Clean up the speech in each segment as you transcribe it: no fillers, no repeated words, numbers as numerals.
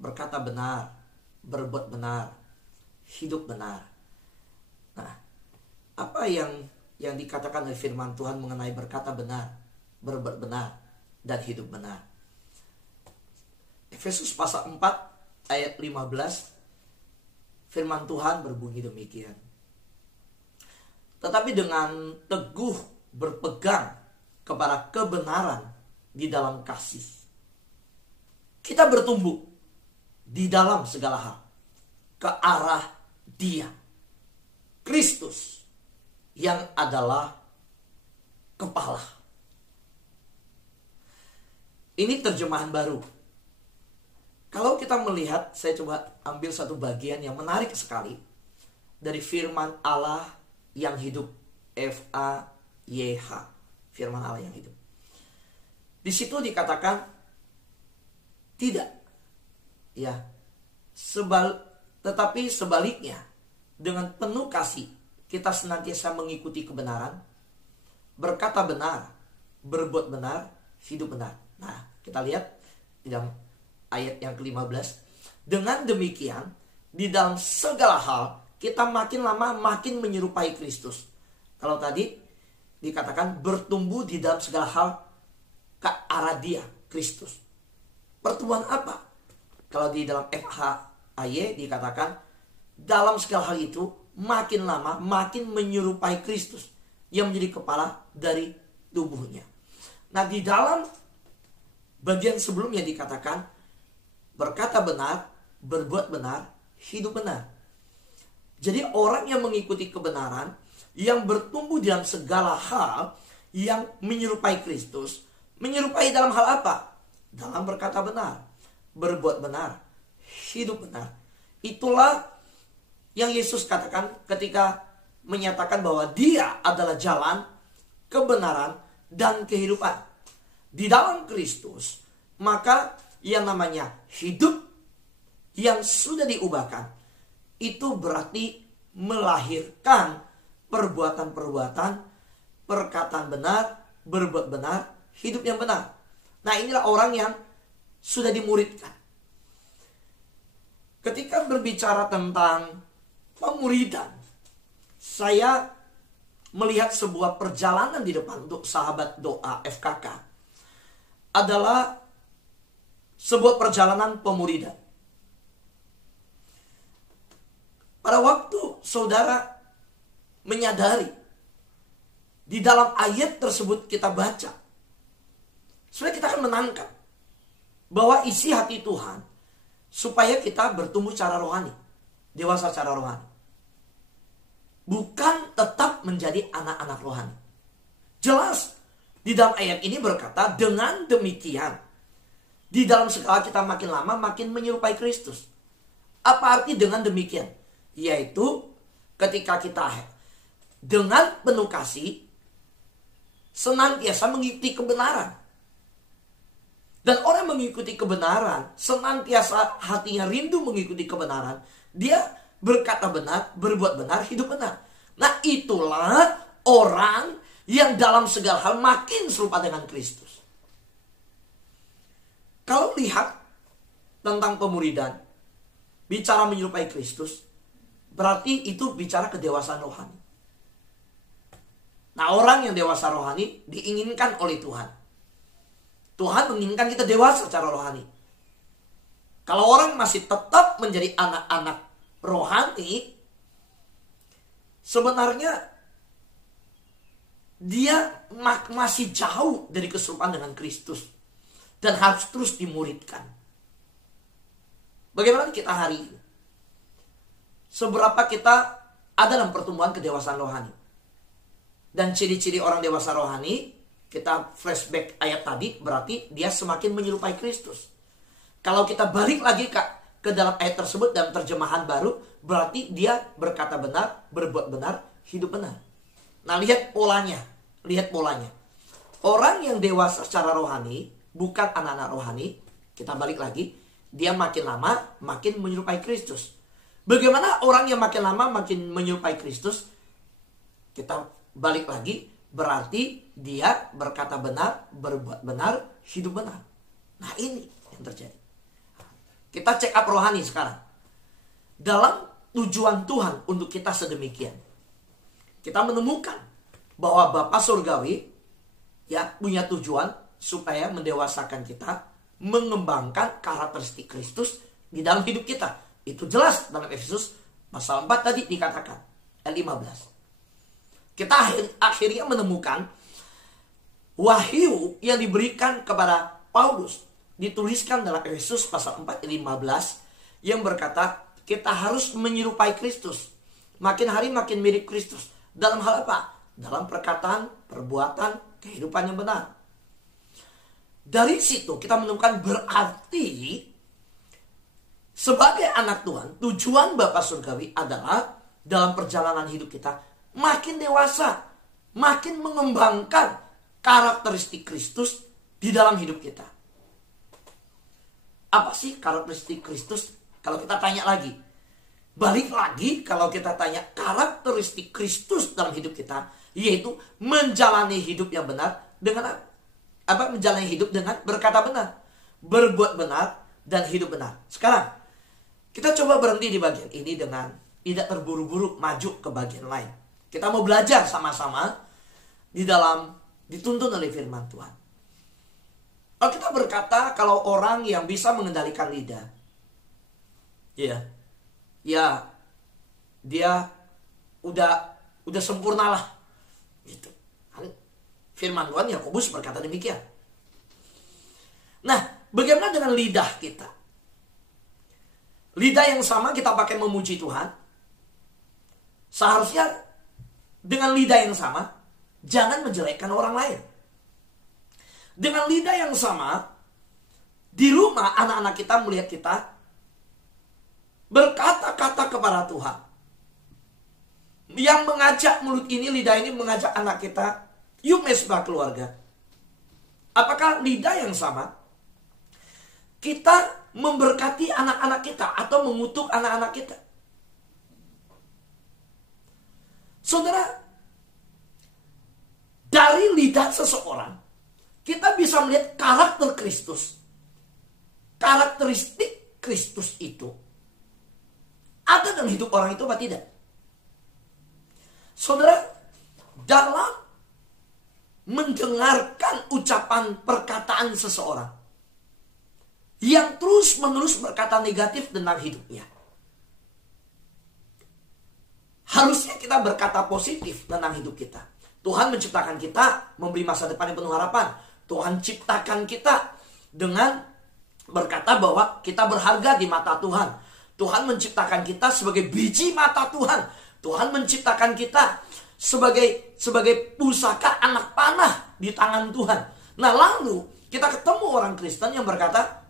berkata benar, berbuat benar, hidup benar. Nah, apa yang dikatakan oleh firman Tuhan mengenai berkata benar, berbuat benar, dan hidup benar? Efesus pasal 4 ayat 15, firman Tuhan berbunyi demikian. Tetapi dengan teguh berpegang kepada kebenaran di dalam kasih, kita bertumbuh di dalam segala hal ke arah Dia, Kristus, yang adalah kepala. Ini terjemahan baru. Kalau kita melihat, saya coba ambil satu bagian yang menarik sekali dari firman Allah yang hidup, F-A-Y-H, firman Allah yang hidup. Di situ dikatakan tidak, ya, tetapi sebaliknya, dengan penuh kasih kita senantiasa mengikuti kebenaran, berkata benar, berbuat benar, hidup benar. Nah, kita lihat di dalam ayat yang ke-15. Dengan demikian, di dalam segala hal kita makin lama makin menyerupai Kristus. Kalau tadi dikatakan bertumbuh di dalam segala hal ke arah Dia, Kristus. Pertumbuhan apa? Kalau di dalam FHAY dikatakan dalam segala hal itu makin lama makin menyerupai Kristus yang menjadi kepala dari tubuhnya. Nah, di dalam bagian sebelumnya dikatakan berkata benar, berbuat benar, hidup benar. Jadi orang yang mengikuti kebenaran, yang bertumbuh dalam segala hal, yang menyerupai Kristus, menyerupai dalam hal apa? Dalam berkata benar, berbuat benar, hidup benar. Itulah yang Yesus katakan ketika menyatakan bahwa Dia adalah jalan, kebenaran, dan kehidupan. Di dalam Kristus, maka yang namanya hidup yang sudah diubahkan, itu berarti melahirkan perbuatan-perbuatan, perkataan benar, berbuat benar, hidup yang benar. Nah, inilah orang yang sudah dimuridkan. Ketika berbicara tentang pemuridan, saya melihat sebuah perjalanan di depan untuk sahabat doa FKK. Adalah sebuah perjalanan pemuridan. Pada waktu saudara menyadari di dalam ayat tersebut kita baca, sebenarnya kita akan menangkap bahwa isi hati Tuhan supaya kita bertumbuh secara rohani, dewasa secara rohani, bukan tetap menjadi anak-anak rohani. Jelas di dalam ayat ini berkata, dengan demikian di dalam segala kita makin lama makin menyerupai Kristus. Apa arti dengan demikian? Yaitu ketika kita dengan penuh kasih senantiasa mengikuti kebenaran. Dan orang mengikuti kebenaran, senantiasa hatinya rindu mengikuti kebenaran, dia berkata benar, berbuat benar, hidup benar. Nah, itulah orang yang dalam segala hal makin serupa dengan Kristus. Kalau lihat tentang pemuridan, bicara menyerupai Kristus, berarti itu bicara kedewasaan rohani. Nah, orang yang dewasa rohani diinginkan oleh Tuhan. Tuhan menginginkan kita dewasa secara rohani. Kalau orang masih tetap menjadi anak-anak rohani, sebenarnya dia masih jauh dari keserupaan dengan Kristus dan harus terus dimuridkan. Bagaimana kita hari ini? Seberapa kita ada dalam pertumbuhan kedewasaan rohani? Dan ciri-ciri orang dewasa rohani, kita flashback ayat tadi, berarti dia semakin menyerupai Kristus. Kalau kita balik lagi ke dalam ayat tersebut dalam terjemahan baru, berarti dia berkata benar, berbuat benar, hidup benar. Nah, lihat polanya. Orang yang dewasa secara rohani, bukan anak-anak rohani, kita balik lagi, dia makin lama makin menyerupai Kristus. Bagaimana orang yang makin lama makin menyerupai Kristus? Kita balik lagi, berarti dia berkata benar, berbuat benar, hidup benar. Nah, ini yang terjadi. Kita check up rohani sekarang. Dalam tujuan Tuhan untuk kita sedemikian, kita menemukan bahwa Bapa Surgawi ya punya tujuan supaya mendewasakan kita, mengembangkan karakteristik Kristus di dalam hidup kita. Itu jelas dalam Efesus pasal 4 tadi dikatakan, ayat 15. Kita akhirnya menemukan wahyu yang diberikan kepada Paulus, dituliskan dalam Efesus pasal 4 ayat 15, yang berkata kita harus menyerupai Kristus. Makin hari makin mirip Kristus. Dalam hal apa? Dalam perkataan, perbuatan, kehidupan yang benar. Dari situ kita menemukan berarti sebagai anak Tuhan, tujuan Bapa Surgawi adalah dalam perjalanan hidup kita makin dewasa, makin mengembangkan karakteristik Kristus di dalam hidup kita. Apa sih karakteristik Kristus? Kalau kita tanya lagi, balik lagi kalau kita tanya karakteristik Kristus dalam hidup kita, yaitu menjalani hidup yang benar dengan apa? Menjalani hidup dengan berkata benar, berbuat benar, dan hidup benar. Sekarang kita coba berhenti di bagian ini dengan tidak terburu-buru maju ke bagian lain. Kita mau belajar sama-sama di dalam dituntun oleh firman Tuhan. Kalau kita berkata kalau orang yang bisa mengendalikan lidah, ya dia udah sempurna lah, gitu. Firman Tuhan Yakobus berkata demikian. Nah, bagaimana dengan lidah kita? Lidah yang sama kita pakai memuji Tuhan. Seharusnya dengan lidah yang sama jangan menjelekkan orang lain. Dengan lidah yang sama di rumah anak-anak kita melihat kita berkata-kata kepada Tuhan, yang mengajak mulut ini, lidah ini mengajak anak kita, yuk mesbah keluarga. Apakah lidah yang sama kita memberkati anak-anak kita atau mengutuk anak-anak kita? Saudara, dari lidah seseorang kita bisa melihat karakter Kristus. Karakteristik Kristus itu ada dalam hidup orang itu apa tidak? Saudara, dalam mendengarkan ucapan perkataan seseorang yang terus-menerus berkata negatif tentang hidupnya, harusnya kita berkata positif tentang hidup kita. Tuhan menciptakan kita memberi masa depan yang penuh harapan. Tuhan ciptakan kita dengan berkata bahwa kita berharga di mata Tuhan. Tuhan menciptakan kita sebagai biji mata Tuhan. Tuhan menciptakan kita sebagai pusaka anak panah di tangan Tuhan. Nah, lalu kita ketemu orang Kristen yang berkata,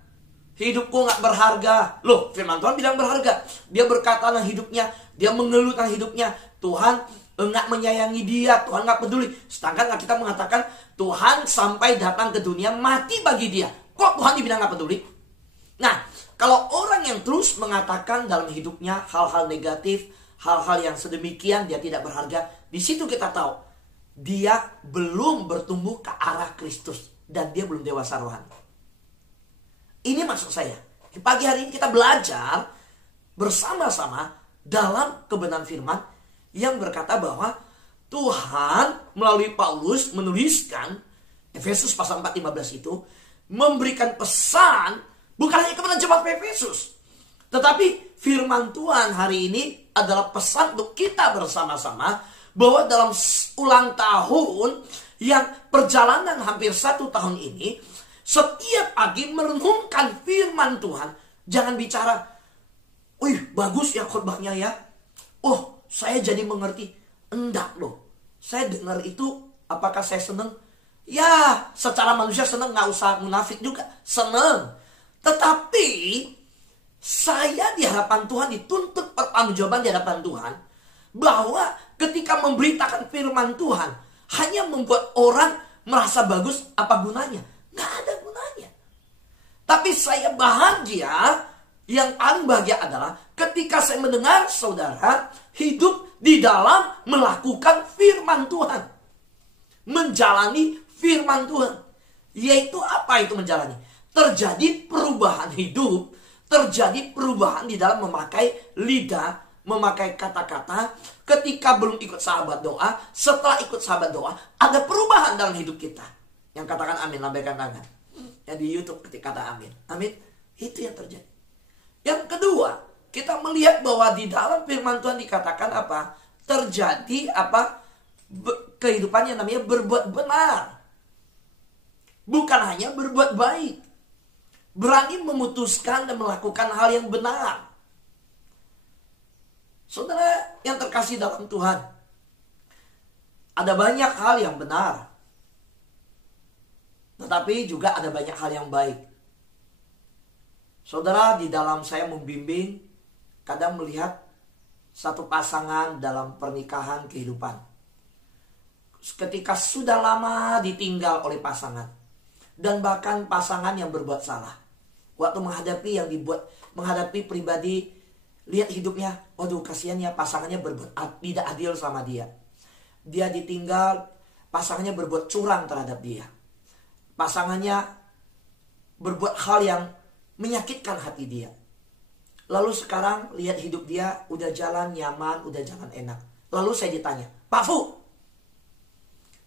hidupku gak berharga. Loh, firman Tuhan bilang berharga. Dia berkata tentang hidupnya, dia mengeluh tentang hidupnya. Tuhan enggak menyayangi dia, Tuhan gak peduli. Sedangkan kita mengatakan Tuhan sampai datang ke dunia mati bagi dia. Kok Tuhan dibilang gak peduli? Nah, kalau orang yang terus mengatakan dalam hidupnya hal-hal negatif, hal-hal yang sedemikian, dia tidak berharga, di situ kita tahu dia belum bertumbuh ke arah Kristus dan dia belum dewasa rohani. Ini maksud saya. Di pagi hari ini kita belajar bersama-sama dalam kebenaran firman yang berkata bahwa Tuhan melalui Paulus menuliskan Efesus pasal 4:15 itu memberikan pesan bukan hanya kepada jemaat Efesus, tetapi firman Tuhan hari ini adalah pesan untuk kita bersama-sama bahwa dalam ulang tahun yang perjalanan hampir 1 tahun ini, setiap pagi merenungkan firman Tuhan. Jangan bicara, wih bagus ya khotbahnya ya, oh saya jadi mengerti. Enggak loh, saya dengar itu apakah saya senang? Ya secara manusia senang, gak usah munafik juga, senang. Tetapi saya di hadapan Tuhan dituntut pertanggungjawaban di hadapan Tuhan, bahwa ketika memberitakan firman Tuhan hanya membuat orang merasa bagus, apa gunanya? Nggak ada gunanya. Tapi saya bahagia, yang paling bahagia adalah ketika saya mendengar saudara hidup di dalam melakukan firman Tuhan, menjalani firman Tuhan. Yaitu apa itu menjalani? Terjadi perubahan hidup, terjadi perubahan di dalam memakai lidah, memakai kata-kata. Ketika belum ikut sahabat doa, setelah ikut sahabat doa, ada perubahan dalam hidup kita. Yang katakan amin, lambaikan tangan. Ya di YouTube ketika kata amin. Amin. Itu yang terjadi. Yang kedua, kita melihat bahwa di dalam firman Tuhan dikatakan apa? Terjadi apa? Kehidupan yang namanya berbuat benar. Bukan hanya berbuat baik. Berani memutuskan dan melakukan hal yang benar. Saudara yang terkasih dalam Tuhan, ada banyak hal yang benar, tetapi juga ada banyak hal yang baik. Saudara, di dalam saya membimbing, kadang melihat satu pasangan dalam pernikahan kehidupan. Ketika sudah lama ditinggal oleh pasangan, dan bahkan pasangan yang berbuat salah, waktu menghadapi pribadi, lihat hidupnya, waduh kasihan ya, pasangannya berbuat tidak adil sama dia. Dia ditinggal, pasangannya berbuat curang terhadap dia. Pasangannya berbuat hal yang menyakitkan hati dia. Lalu sekarang lihat hidup dia, udah jalan nyaman, udah jalan enak. Lalu saya ditanya, Pak Fu,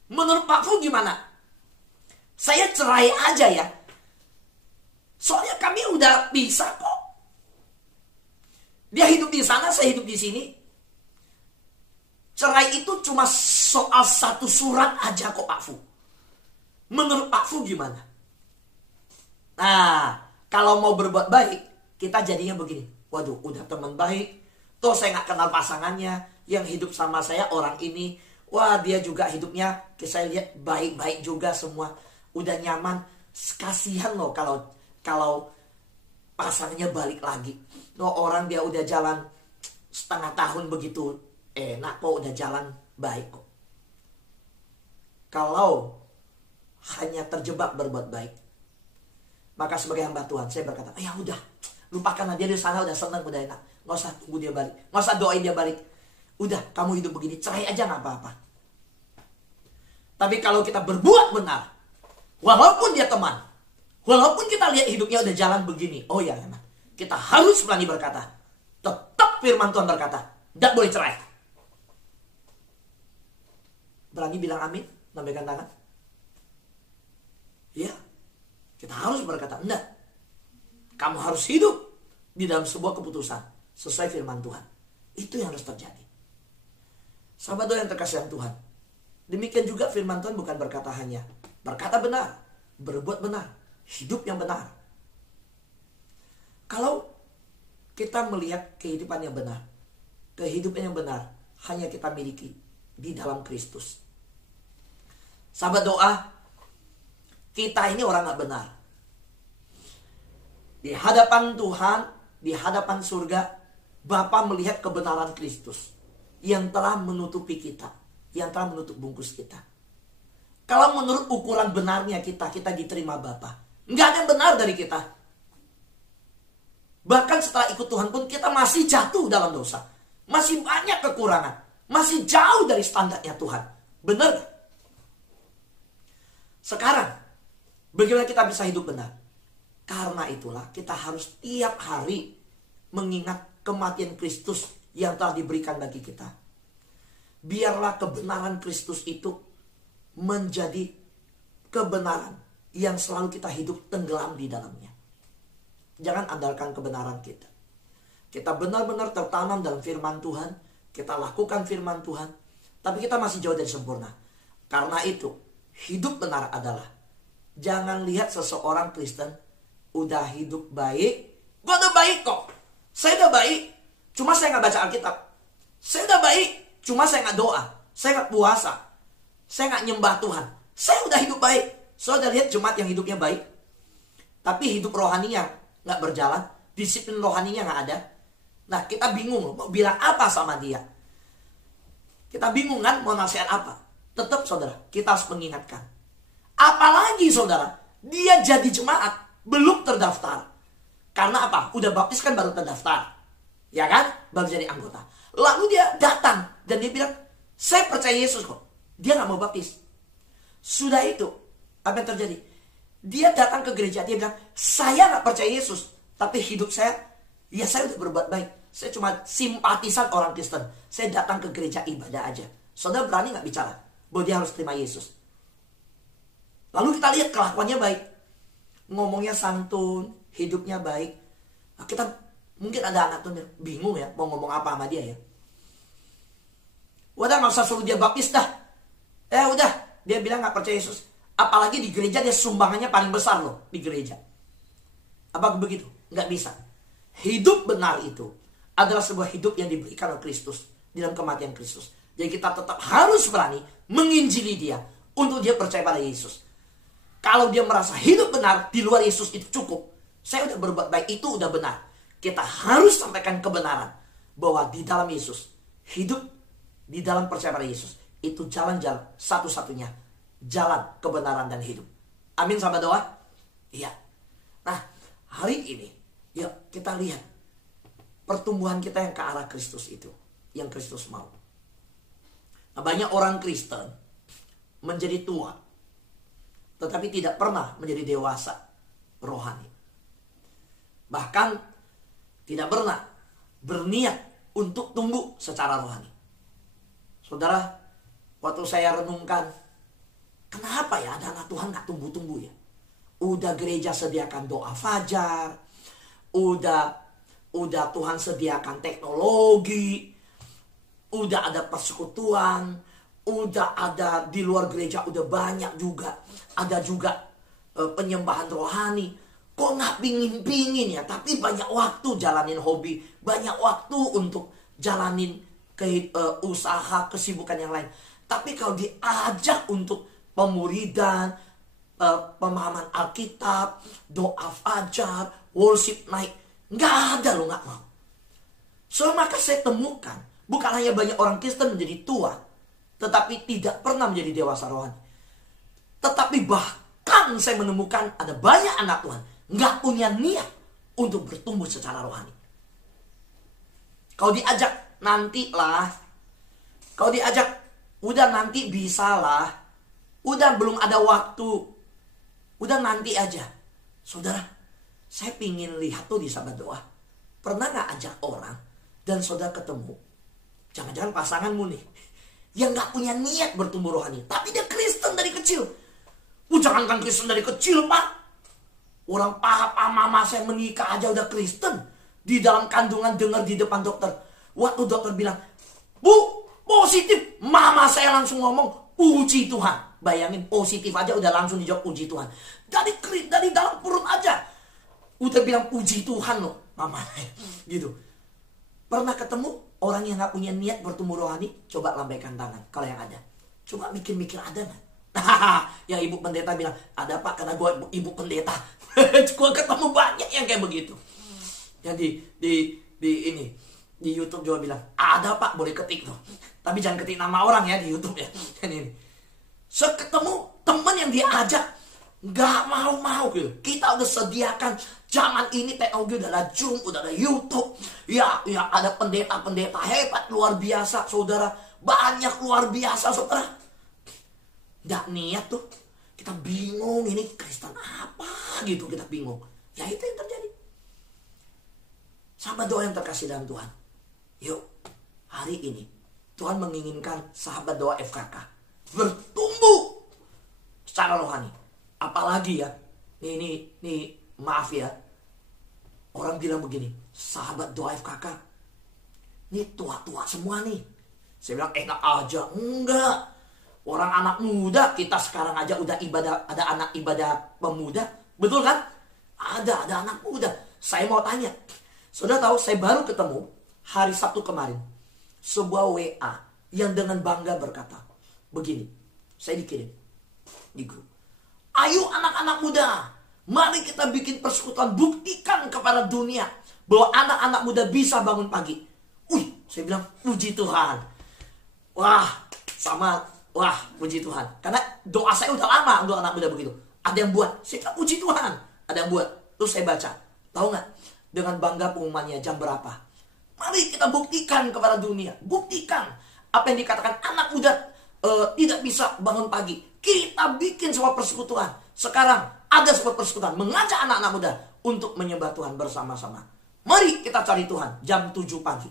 menurut Pak Fu gimana? Saya cerai aja ya. Soalnya kami udah bisa kok. Dia hidup di sana, saya hidup di sini. Cerai itu cuma soal satu surat aja kok Pak Fu. Menurut Pak Fu gimana? Nah, kalau mau berbuat baik, kita jadinya begini. Waduh, udah teman baik. Toh saya gak kenal pasangannya. Yang hidup sama saya orang ini. Wah, dia juga hidupnya, saya lihat baik-baik juga semua. Udah nyaman. Kasihan loh kalau pasangannya balik lagi. No, orang dia udah jalan setengah tahun begitu enak kok, udah jalan baik kok. Kalau hanya terjebak berbuat baik, maka sebagai hamba Tuhan saya berkata, ya udah, lupakanlah, dia di sana udah senang, udah enak, nggak usah tunggu dia balik, nggak usah doain dia balik. Udah, kamu hidup begini, cerai aja nggak apa-apa. Tapi kalau kita berbuat benar, walaupun dia teman, walaupun kita lihat hidupnya udah jalan begini, oh ya enak, kita harus berani berkata, tetap firman Tuhan berkata, tidak boleh cerai. Berani bilang amin? Lambaikan tangan. Ya, kita harus berkata, enggak. Kamu harus hidup di dalam sebuah keputusan sesuai firman Tuhan. Itu yang harus terjadi. Sahabat doa yang terkasih dalam Tuhan, demikian juga firman Tuhan bukan berkata hanya berkata benar, berbuat benar, hidup yang benar. Kalau kita melihat kehidupan yang benar, kehidupan yang benar hanya kita miliki di dalam Kristus. Sahabat doa, kita ini orang gak benar. Di hadapan Tuhan, di hadapan surga, Bapa melihat kebenaran Kristus yang telah menutupi kita, yang telah menutup bungkus kita. Kalau menurut ukuran benarnya kita diterima Bapa. Nggak ada yang benar dari kita. Bahkan setelah ikut Tuhan pun kita masih jatuh dalam dosa. Masih banyak kekurangan. Masih jauh dari standarnya Tuhan. Benar? Sekarang, bagaimana kita bisa hidup benar? Karena itulah kita harus tiap hari mengingat kematian Kristus yang telah diberikan bagi kita. Biarlah kebenaran Kristus itu menjadi kebenaran yang selalu kita hidup tenggelam di dalamnya. Jangan andalkan kebenaran kita. Kita benar-benar tertanam dalam firman Tuhan. Kita lakukan firman Tuhan. Tapi kita masih jauh dari sempurna. Karena itu, hidup benar adalah, jangan lihat seseorang Kristen udah hidup baik. Gua udah baik kok. Saya udah baik. Cuma saya gak baca Alkitab. Saya udah baik. Cuma saya gak doa. Saya gak puasa. Saya gak nyembah Tuhan. Saya udah hidup baik. Saya udah lihat jemaat yang hidupnya baik. Tapi hidup rohaninya gak berjalan. Disiplin rohaninya gak ada. Nah, kita bingung mau bilang apa sama dia. Kita bingung kan mau nasihat apa. Tetap saudara, kita harus mengingatkan. Apalagi saudara, dia jadi jemaat, belum terdaftar. Karena apa? Udah baptis kan baru terdaftar. Ya kan? Baru jadi anggota. Lalu dia datang dan dia bilang, saya percaya Yesus kok. Dia gak mau baptis. Sudah itu, apa yang terjadi? Dia datang ke gereja, dia bilang, saya gak percaya Yesus. Tapi hidup saya, ya saya udah berbuat baik. Saya cuma simpatisan orang Kristen. Saya datang ke gereja ibadah aja. Saudara berani nggak bicara bahwa dia harus terima Yesus? Lalu kita lihat kelakuannya baik, ngomongnya santun, hidupnya baik. Nah, kita mungkin ada anak tuh bingung ya mau ngomong apa sama dia ya. Udah nggak usah suruh dia baptis dah. Udah dia bilang nggak percaya Yesus. Apalagi di gereja dia sumbangannya paling besar loh di gereja. Apa begitu? Nggak bisa. Hidup benar itu adalah sebuah hidup yang diberikan oleh Kristus di dalam kematian Kristus. Jadi kita tetap harus berani menginjili dia untuk dia percaya pada Yesus. Kalau dia merasa hidup benar di luar Yesus itu cukup, saya udah berbuat baik, itu udah benar. Kita harus sampaikan kebenaran bahwa di dalam Yesus, hidup di dalam percaya pada Yesus, itu jalan-jalan satu-satunya jalan kebenaran dan hidup. Amin, sahabat doa. Iya. Nah, hari ini yuk kita lihat pertumbuhan kita yang ke arah Kristus itu, yang Kristus mau. Nah, banyak orang Kristen menjadi tua tetapi tidak pernah menjadi dewasa rohani. Bahkan tidak pernah berniat untuk tumbuh secara rohani. Saudara, waktu saya renungkan, kenapa ya ada anak Tuhan gak tumbuh-tumbuh ya? Udah gereja sediakan doa fajar, udah Tuhan sediakan teknologi, udah ada persekutuan, udah ada di luar gereja, udah banyak juga. Ada juga penyembahan rohani. Kok nggak pingin-pingin ya? Tapi banyak waktu jalanin hobi, banyak waktu untuk jalanin usaha, kesibukan yang lain. Tapi kalau diajak untuk pemuridan, pemahaman Alkitab, doa fajar, worship night, nggak ada loh, nggak mau. So maka saya temukan bukan hanya banyak orang Kristen menjadi tua, tetapi tidak pernah menjadi dewasa rohani. Tetapi bahkan saya menemukan ada banyak anak Tuhan nggak punya niat untuk bertumbuh secara rohani. Kalau diajak nantilah, kalau diajak udah nanti bisalah, udah belum ada waktu, udah nanti aja. Saudara, saya pingin lihat tuh di sahabat doa, pernah nggak ajak orang dan saudara ketemu, jangan-jangan pasanganmu nih yang nggak punya niat bertumbuh rohani, tapi dia Kristen dari kecil. Jangankan Kristen dari kecil, Pak. Orang papa mama saya menikah aja udah Kristen. Di dalam kandungan dengar di depan dokter. Waktu dokter bilang, "Bu, positif." Mama saya langsung ngomong, "Puji Tuhan." Bayangin, positif aja udah langsung dijawab puji Tuhan. Dari dalam perut aja udah bilang puji Tuhan loh, mama. Gitu. Pernah ketemu orang yang gak punya niat bertumbuh rohani? Coba lambaikan tangan kalau yang ada. Coba mikir-mikir, ada gak? Ya ibu pendeta bilang, ada Pak, karena gue ibu pendeta. Gue ketemu banyak yang kayak begitu. Yang di YouTube juga bilang, ada Pak, boleh ketik tuh. Tapi jangan ketik nama orang ya di YouTube ya. Ini. So ketemu teman yang diajak, nggak mau gitu. Kita udah sediakan zaman ini teknologi, udah ada Zoom, udah ada YouTube. Ya ada pendeta-pendeta hebat luar biasa, saudara. Banyak luar biasa, saudara. Nggak niat tuh, kita bingung ini Kristen apa gitu, kita bingung. Ya itu yang terjadi. Sahabat doa yang terkasih dalam Tuhan, yuk hari ini Tuhan menginginkan sahabat doa FKK bertumbuh secara rohani. Apalagi ya, nih maaf ya, orang bilang begini, sahabat doa FKK ini tua-tua semua nih. Saya bilang enak aja, enggak. Orang anak muda, kita sekarang aja udah ibadah, ada anak ibadah pemuda. Betul kan? Ada anak muda. Saya mau tanya, saudara tahu saya baru ketemu hari Sabtu kemarin sebuah WA yang dengan bangga berkata begini, saya dikirim di grup, ayo anak-anak muda, mari kita bikin persekutuan, buktikan kepada dunia bahwa anak-anak muda bisa bangun pagi. Saya bilang puji Tuhan. Wah, puji Tuhan. Karena doa saya udah lama untuk anak muda begitu. Ada yang buat, saya bilang puji Tuhan. Ada yang buat, terus saya baca. Tahu nggak? Dengan bangga pengumumannya jam berapa? Mari kita buktikan kepada dunia. Buktikan apa yang dikatakan anak muda tidak bisa bangun pagi. Kita bikin sebuah persekutuan. Sekarang ada sebuah persekutuan mengajak anak-anak muda untuk menyembah Tuhan bersama-sama. Mari kita cari Tuhan jam 7 pagi.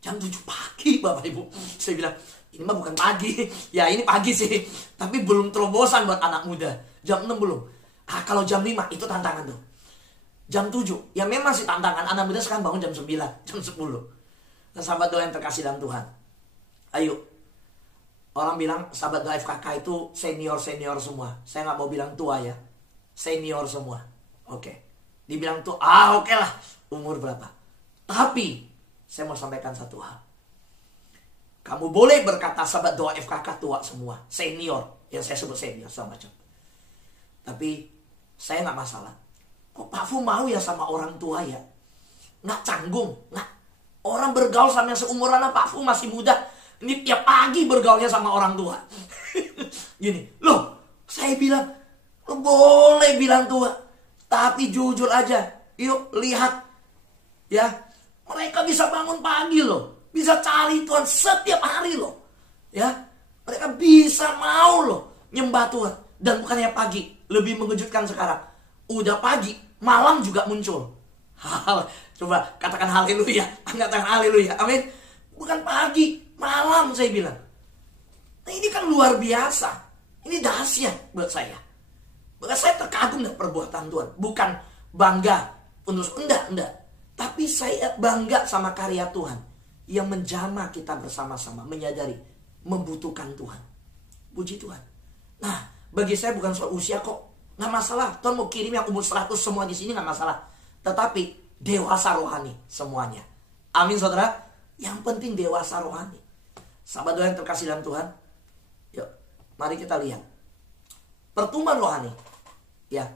Jam 7 pagi Bapak Ibu. Saya bilang, ini mah bukan pagi. Ya ini pagi sih. Tapi belum terobosan buat anak muda. Jam 6 belum. Kalau jam 5 itu tantangan tuh. Jam 7, ya memang sih tantangan. Anak muda sekarang bangun jam 9, jam 10. Nah, sahabat doa yang terkasih dalam Tuhan. Ayo. Orang bilang sahabat doa FKK itu senior-senior semua. Saya gak mau bilang tua ya. Senior semua. Oke. Dibilang tua, oke lah. Umur berapa. Tapi, saya mau sampaikan satu hal. Kamu boleh berkata sahabat doa FKK tua semua. Senior. Yang saya sebut senior sama macam. Tapi, saya gak masalah. Kok Pak Fu mau ya sama orang tua ya? Nggak canggung. Nggak. Orang bergaul sama yang seumuran Pak Fu masih muda. Ini tiap pagi bergaulnya sama orang tua. Gini, loh, saya bilang, lo boleh bilang tua. Tapi jujur aja. Yuk, lihat. Ya, mereka bisa bangun pagi loh. Bisa cari Tuhan setiap hari loh. Ya, mereka bisa mau loh nyembah Tuhan. Dan bukannya pagi. Lebih mengejutkan sekarang. Udah pagi, malam juga muncul. Coba katakan haleluya. Katakan haleluya. Amin. Bukan pagi, malam saya bilang. Nah ini kan luar biasa. Ini dahsyat buat saya. Bahkan saya terkagum dengan perbuatan Tuhan. Bukan bangga. Enggak. Tapi saya bangga sama karya Tuhan. Yang menjamah kita bersama-sama. Menyadari. Membutuhkan Tuhan. Puji Tuhan. Nah bagi saya bukan soal usia kok. Nggak masalah. Tuhan mau kirim yang umur 100 semua di sini nggak masalah. Tetapi dewasa rohani semuanya. Amin saudara. Yang penting dewasa rohani. Sahabat doa yang terkasih dalam Tuhan. Yuk, mari kita lihat. Pertumbuhan rohani. Ya,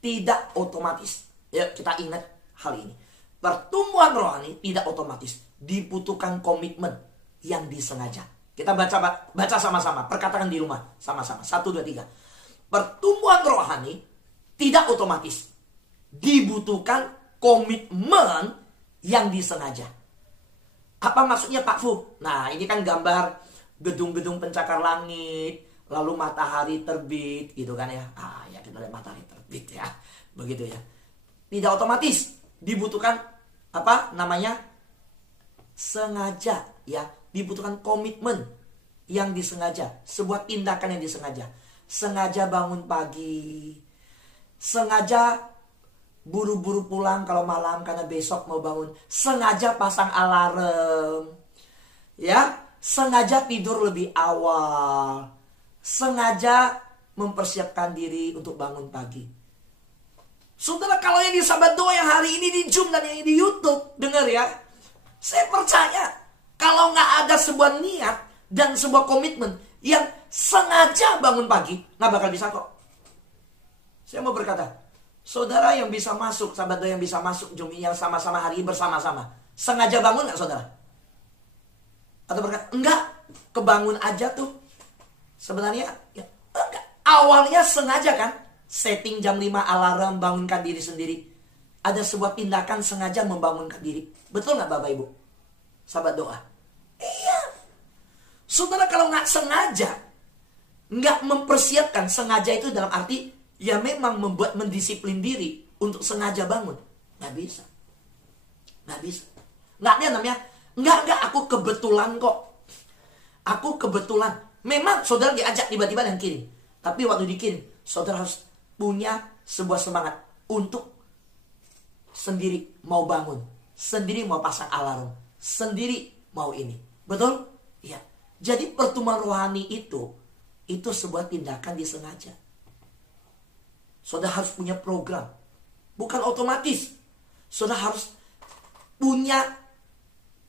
tidak otomatis. Yuk, kita ingat hal ini. Pertumbuhan rohani tidak otomatis. Dibutuhkan komitmen yang disengaja. Kita baca sama-sama. Perkatakan di rumah sama-sama. 1, 2, 3. Pertumbuhan rohani tidak otomatis. Dibutuhkan komitmen yang disengaja. Apa maksudnya Pak Fu? Nah ini kan gambar gedung-gedung pencakar langit. Lalu matahari terbit gitu kan ya. Ya kita lihat matahari terbit ya. Begitu ya. Tidak otomatis. Dibutuhkan apa namanya? Sengaja ya. Dibutuhkan komitmen yang disengaja. Sebuah tindakan yang disengaja. Sengaja bangun pagi. Sengaja buru-buru pulang kalau malam karena besok mau bangun. Sengaja pasang alarm. Ya, sengaja tidur lebih awal. Sengaja mempersiapkan diri untuk bangun pagi. Saudara, kalau yang di sahabat doa yang hari ini di Zoom dan yang di YouTube, dengar ya. Saya percaya kalau nggak ada sebuah niat dan sebuah komitmen yang sengaja bangun pagi, nggak bakal bisa kok. Saya mau berkata, saudara yang bisa masuk, sahabat doa yang bisa masuk Zoom yang sama-sama hari ini bersama-sama, sengaja bangun nggak saudara? Atau berkata, enggak, kebangun aja tuh. Sebenarnya, ya, enggak. Awalnya sengaja kan, setting jam 5 alarm, bangunkan diri sendiri. Ada sebuah tindakan sengaja membangunkan diri. Betul nggak Bapak Ibu? Sahabat doa. Iya. Saudara kalau nggak sengaja, nggak mempersiapkan, sengaja itu dalam arti ya memang membuat mendisiplin diri untuk sengaja bangun. Nggak bisa. Nggak bisa. Nggak ada namanya, nggak aku kebetulan kok. Aku kebetulan. Memang saudara diajak tiba-tiba dan kirim. Tapi waktu dikirim, saudara harus punya sebuah semangat untuk sendiri mau bangun. Sendiri mau pasang alarm. Sendiri mau ini. Betul? Iya. Jadi pertumbuhan rohani itu sebuah tindakan disengaja. Saudara harus punya program. Bukan otomatis. Saudara harus punya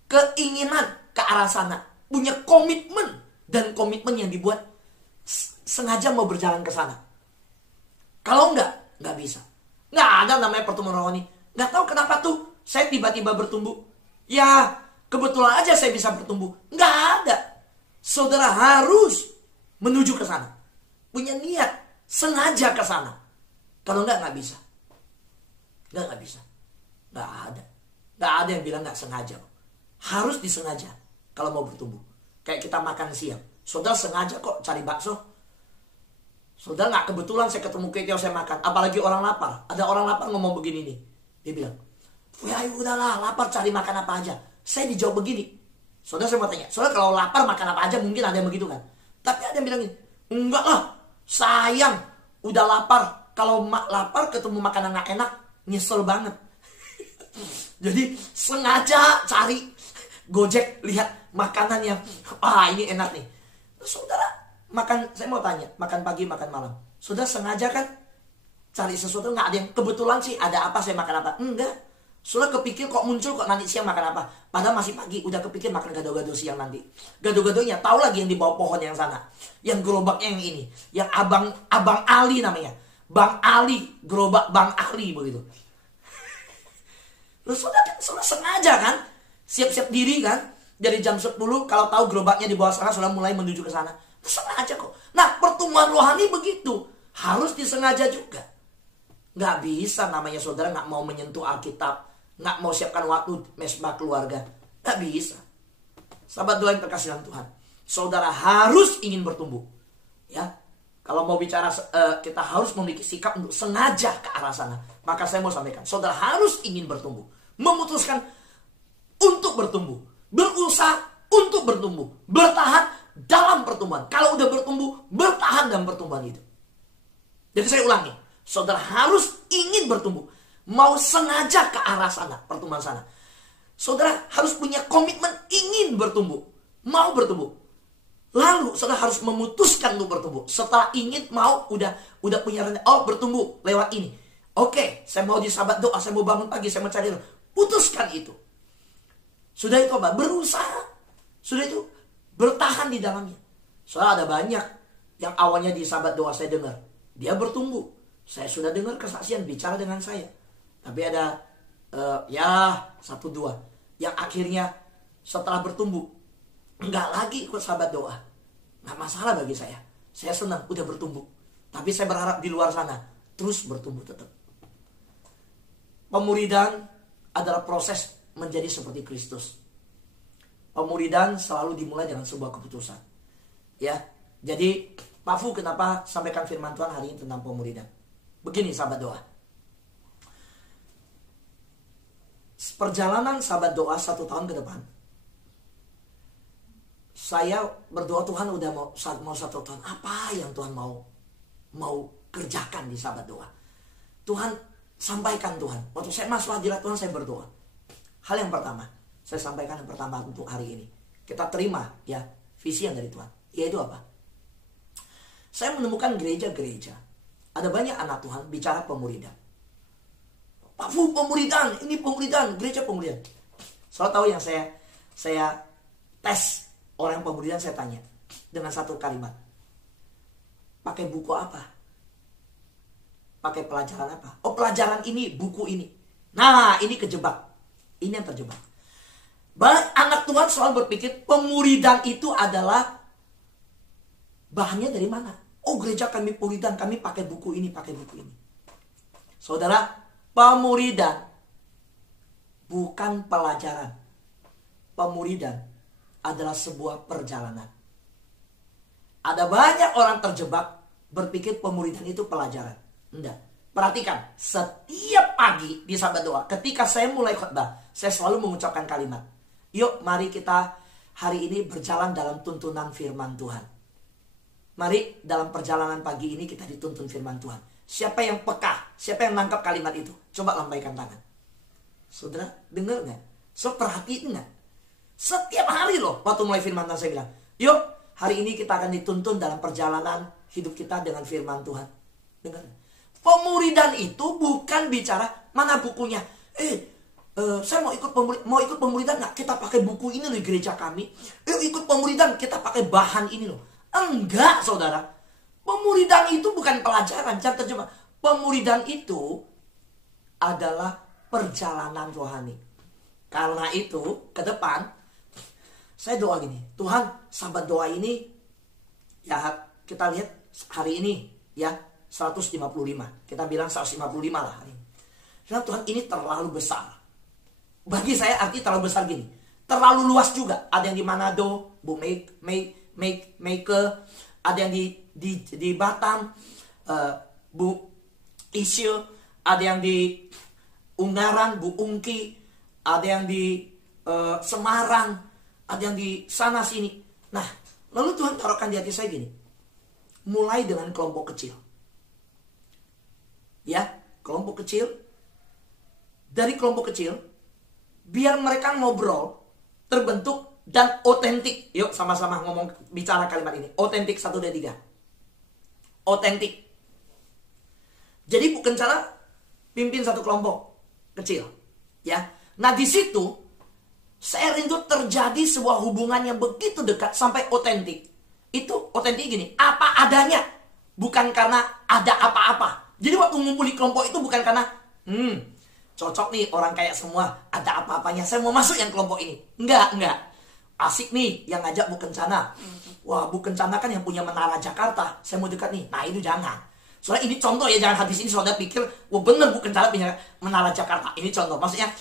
keinginan ke arah sana. Punya komitmen. Dan komitmen yang dibuat sengaja mau berjalan ke sana. Kalau enggak bisa. Nggak ada namanya pertumbuhan rohani. Nggak tahu kenapa tuh saya tiba-tiba bertumbuh. Ya kebetulan aja saya bisa bertumbuh. Nggak ada. Saudara harus menuju ke sana. Punya niat. Sengaja ke sana. Kalau nggak bisa. Nggak bisa. Nggak ada. Nggak ada yang bilang nggak sengaja. Harus disengaja. Kalau mau bertumbuh. Kayak kita makan siang. Saudara sengaja kok cari bakso. Saudara, nggak kebetulan saya ketemu ketia saya makan. Apalagi orang lapar. Ada orang lapar ngomong begini nih. Dia bilang, ya udahlah, lapar cari makan apa aja. Saya dijawab begini. Saudara, saya mau tanya. Saudara, kalau lapar makan apa aja, mungkin ada yang begitu kan. Tapi ada yang bilang gini, enggak lah, sayang, udah lapar. Kalau lapar ketemu makanan nggak enak, nyesel banget. Jadi sengaja cari Gojek, lihat makanan yang ini enak nih. Saudara, makan, saya mau tanya, makan pagi, makan malam. Saudara sengaja kan cari sesuatu, nggak ada yang kebetulan sih ada apa saya makan apa? Enggak. Saudara kepikir kok muncul kok nanti siang makan apa? Padahal masih pagi, udah kepikir makan gado-gado siang nanti. Gado-gadonya tahu lagi yang di bawah pohon yang sana. Yang gerobaknya yang ini, yang Abang Ali namanya. Bang Ali, gerobak Bang Ali begitu. Loh, saudara sengaja kan? Siap-siap diri kan? Dari jam 10 kalau tahu gerobaknya di bawah sana, saudara mulai menuju ke sana. Sengaja kok. Nah, pertumbuhan rohani begitu. Harus disengaja juga. Nggak bisa namanya saudara nggak mau menyentuh Alkitab, nggak mau siapkan waktu mesbah keluarga. Nggak bisa. Sahabat doa yang terkasih dalam Tuhan, saudara harus ingin bertumbuh. Ya, kalau mau bicara kita harus memiliki sikap untuk sengaja ke arah sana. Maka saya mau sampaikan, saudara harus ingin bertumbuh, memutuskan untuk bertumbuh, berusaha untuk bertumbuh, bertahan dalam pertumbuhan. Kalau udah bertumbuh, bertahan dalam pertumbuhan itu. Jadi saya ulangi, saudara harus ingin bertumbuh, mau sengaja ke arah sana, pertumbuhan sana. Saudara harus punya komitmen ingin bertumbuh, mau bertumbuh. Lalu saudara harus memutuskan untuk bertumbuh. Setelah ingin, mau, udah punya rencana, bertumbuh lewat ini. Oke, saya mau di sahabat doa, saya mau bangun pagi, saya mau cari roh. Putuskan itu. Sudah itu apa? Berusaha. Sudah itu bertahan di dalamnya. Soalnya ada banyak yang awalnya di sahabat doa saya dengar, dia bertumbuh. Saya sudah dengar kesaksian bicara dengan saya. Tapi ada satu dua yang akhirnya setelah bertumbuh enggak lagi ikut sahabat doa. Nggak masalah bagi saya. Saya senang udah bertumbuh. Tapi saya berharap di luar sana terus bertumbuh tetap. Pemuridan adalah proses menjadi seperti Kristus. Pemuridan selalu dimulai dengan sebuah keputusan. Ya, jadi Pak Fu kenapa sampaikan firman Tuhan hari ini tentang pemuridan? Begini sahabat doa. Perjalanan sahabat doa 1 tahun ke depan. Saya berdoa Tuhan udah mau 1 tahun. Apa yang Tuhan mau kerjakan di sahabat doa? Tuhan sampaikan Tuhan. Waktu saya masuk hadirat Tuhan saya berdoa. Hal yang pertama, saya sampaikan yang pertama untuk hari ini. Kita terima ya visi yang dari Tuhan. Yaitu apa? Saya menemukan gereja-gereja. Ada banyak anak Tuhan bicara pemuridan. Pak Fu, pemuridan, ini pemuridan, gereja pemuridan. Soal tahu yang saya tes orang pemuridan, saya tanya dengan satu kalimat. Pakai buku apa? Pakai pelajaran apa? Oh, pelajaran ini, buku ini. Nah, ini kejebak. Ini yang terjebak. Banyak anak Tuhan selalu berpikir pemuridan itu adalah bahannya dari mana? Oh, gereja kami pemuridan, kami pakai buku ini, pakai buku ini. Saudara, pemuridan bukan pelajaran. Pemuridan adalah sebuah perjalanan. Ada banyak orang terjebak berpikir pemuridan itu pelajaran. Enggak. Perhatikan, setiap pagi di sahabat doa, ketika saya mulai khotbah, saya selalu mengucapkan kalimat, yuk mari kita hari ini berjalan dalam tuntunan firman Tuhan. Mari dalam perjalanan pagi ini kita dituntun firman Tuhan. Siapa yang peka, siapa yang nangkap kalimat itu, coba lambaikan tangan. Saudara, dengar gak? So, perhatiin gak? Setiap hari loh, waktu mulai firman Tuhan saya bilang, yuk hari ini kita akan dituntun dalam perjalanan hidup kita dengan firman Tuhan. Dengar gak? Pemuridan itu bukan bicara mana bukunya. Saya mau ikut pemuridan nggak? Kita pakai buku ini loh gereja kami. Ikut pemuridan kita pakai bahan ini loh. Enggak, saudara. Pemuridan itu bukan pelajaran. Jangan terjemah. Pemuridan itu adalah perjalanan rohani. Karena itu ke depan saya doa gini. Tuhan, sahabat doa ini ya kita lihat hari ini ya. 155. Kita bilang 155 lah hari ini. Tuhan, ini terlalu besar. Bagi saya arti terlalu besar gini. Terlalu luas juga. Ada yang di Manado, Bu Maker, ada yang di Batam, Bu Isil, ada yang di Ungaran, Bu Ungki, ada yang di Semarang, ada yang di sana sini. Nah, lalu Tuhan taruhkan di hati saya gini, mulai dengan kelompok kecil. Ya, kelompok kecil. Dari kelompok kecil, biar mereka ngobrol, terbentuk dan otentik. Yuk sama-sama ngomong, bicara kalimat ini. Otentik, 1, 2, 3. Otentik. Jadi bukan cara pimpin satu kelompok kecil. Ya. Nah di situ, saya rindu terjadi sebuah hubungan yang begitu dekat sampai otentik. Itu otentik gini, apa adanya. Bukan karena ada apa-apa. Jadi waktu ngumpul di kelompok itu bukan karena, cocok nih orang kayak semua, ada apa-apanya, saya mau masuk yang kelompok ini. Enggak. Asik nih yang ngajak Bu Kencana. Wah, Bu Kencana kan yang punya Menara Jakarta, saya mau dekat nih. Nah itu jangan. Soalnya ini contoh ya, jangan habis ini saudara pikir, wah bener Bu Kencana punya Menara Jakarta. Ini contoh, maksudnya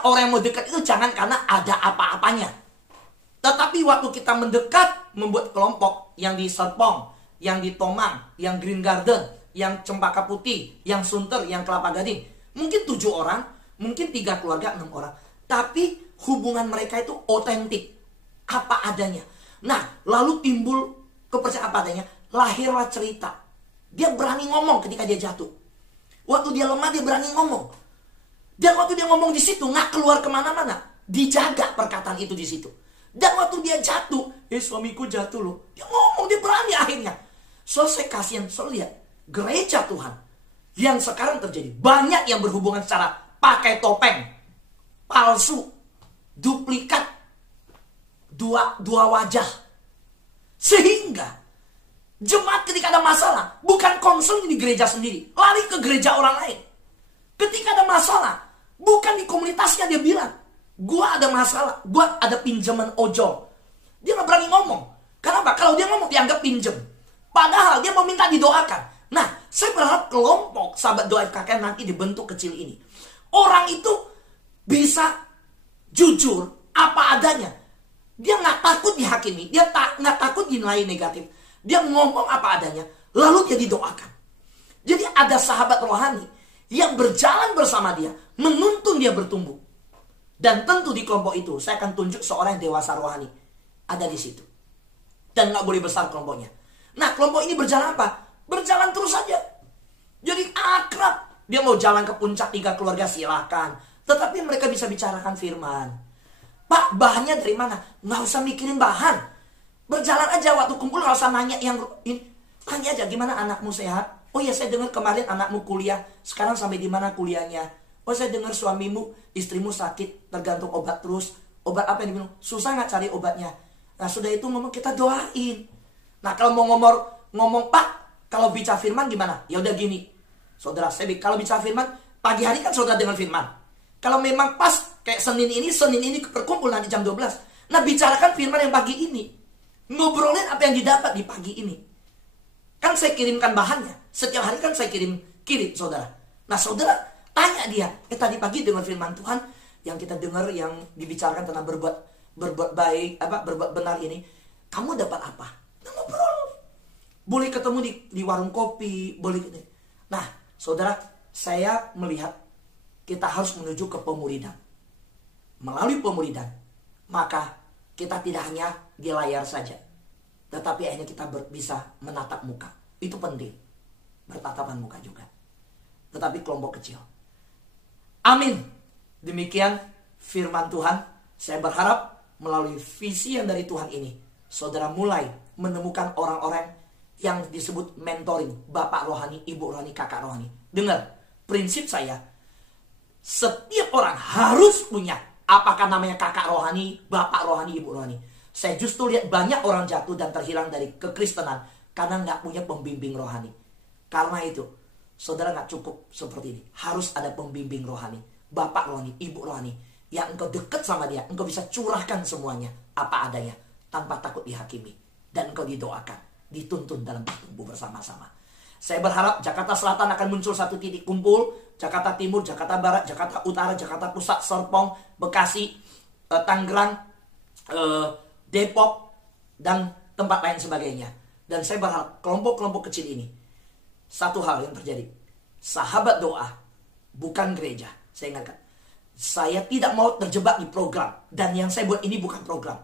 orang yang mau dekat itu jangan karena ada apa-apanya. Tetapi waktu kita mendekat, membuat kelompok yang di Serpong, yang di Tomang, yang Green Garden, yang Cempaka Putih, yang Sunter, yang Kelapa Gading. Mungkin 7 orang, mungkin 3 keluarga, 6 orang. Tapi hubungan mereka itu otentik. Apa adanya. Nah, lalu timbul kepercayaan apa adanya. Lahirlah cerita. Dia berani ngomong ketika dia jatuh. Waktu dia lemah, dia berani ngomong. Dan waktu dia ngomong di situ, nggak keluar kemana-mana. Dijaga perkataan itu di situ. Dan waktu dia jatuh, suamiku jatuh loh. Dia ngomong, dia berani akhirnya. Saya kasihan, saya lihat. Gereja Tuhan yang sekarang terjadi, banyak yang berhubungan secara pakai topeng, palsu, duplikat, dua wajah. Sehingga jemaat ketika ada masalah, bukan konsul di gereja sendiri, lari ke gereja orang lain. Ketika ada masalah, bukan di komunitasnya dia bilang, gua ada masalah, gua ada pinjaman ojol. Dia gak berani ngomong. Kenapa? Kalau dia ngomong dianggap pinjem. Padahal dia mau minta didoakan. Nah, saya berharap kelompok sahabat doa KKR nanti dibentuk kecil ini. Orang itu bisa jujur apa adanya. Dia nggak takut dihakimi, dia nggak takut dinilai negatif. Dia ngomong apa adanya, lalu dia didoakan. Jadi ada sahabat rohani yang berjalan bersama dia, menuntun dia bertumbuh. Dan tentu di kelompok itu saya akan tunjuk seorang yang dewasa rohani ada di situ. Dan nggak boleh besar kelompoknya. Nah, kelompok ini berjalan apa? Berjalan terus saja. Jadi akrab. Dia mau jalan ke puncak 3 keluarga silahkan. Tetapi mereka bisa bicarakan firman. Pak, bahannya dari mana? Nggak usah mikirin bahan. Berjalan aja waktu kumpul, nggak usah nanya yang ini. Tanya aja, gimana anakmu sehat? Oh ya, saya dengar kemarin anakmu kuliah. Sekarang sampai di mana kuliahnya? Oh, saya dengar suamimu, istrimu sakit, tergantung obat terus. Obat apa yang diminum? Susah nggak cari obatnya? Nah, sudah itu ngomong, kita doain. Nah, kalau mau ngomong Pak, kalau bicara firman gimana? Ya udah gini. Saudara, kalau bicara firman, pagi hari kan saudara dengan firman. Kalau memang pas kayak Senin ini berkumpul nanti jam 12. Nah, bicarakan firman yang pagi ini. Ngobrolin apa yang didapat di pagi ini. Kan saya kirimkan bahannya. Setiap hari kan saya kirim saudara. Nah, saudara tanya dia, tadi pagi dengan firman Tuhan yang kita dengar yang dibicarakan tentang berbuat baik, berbuat benar ini, kamu dapat apa? Nah, ngobrol. Boleh ketemu di warung kopi, boleh. Nah, saudara, saya melihat kita harus menuju ke pemuridan. Melalui pemuridan, maka kita tidak hanya di layar saja, tetapi akhirnya kita bisa menatap muka. Itu penting. Bertatapan muka juga. Tetapi kelompok kecil. Amin. Demikian firman Tuhan. Saya berharap melalui visi yang dari Tuhan ini, saudara mulai menemukan orang-orang yang disebut mentoring, bapak rohani, ibu rohani, kakak rohani. Dengar, prinsip saya, setiap orang harus punya, apakah namanya kakak rohani, bapak rohani, ibu rohani. Saya justru lihat banyak orang jatuh dan terhilang dari kekristenan karena nggak punya pembimbing rohani. Karena itu, saudara nggak cukup seperti ini. Harus ada pembimbing rohani, bapak rohani, ibu rohani, yang engkau dekat sama dia, engkau bisa curahkan semuanya apa adanya tanpa takut dihakimi, dan engkau didoakan, dituntun dalam bertumbuh bersama-sama. Saya berharap Jakarta Selatan akan muncul satu titik kumpul, Jakarta Timur, Jakarta Barat, Jakarta Utara, Jakarta Pusat, Serpong, Bekasi, Tangerang, Depok, dan tempat lain sebagainya. Dan saya berharap kelompok-kelompok kecil ini satu hal yang terjadi. Sahabat doa bukan gereja. Saya ingatkan, saya tidak mau terjebak di program. Dan yang saya buat ini bukan program.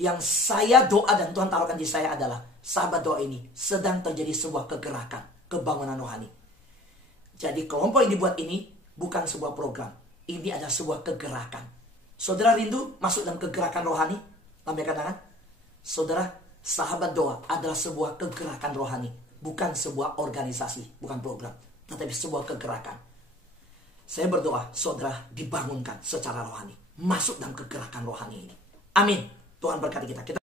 Yang saya doa dan Tuhan taruhkan di saya adalah, sahabat doa ini sedang terjadi sebuah kegerakan, kebangunan rohani. Jadi kelompok yang dibuat ini bukan sebuah program. Ini adalah sebuah kegerakan. Saudara rindu masuk dalam kegerakan rohani? Lambaikan tangan. Saudara, sahabat doa adalah sebuah kegerakan rohani. Bukan sebuah organisasi, bukan program. Tetapi sebuah kegerakan. Saya berdoa, saudara dibangunkan secara rohani. Masuk dalam kegerakan rohani ini. Amin. Tuhan berkati kita.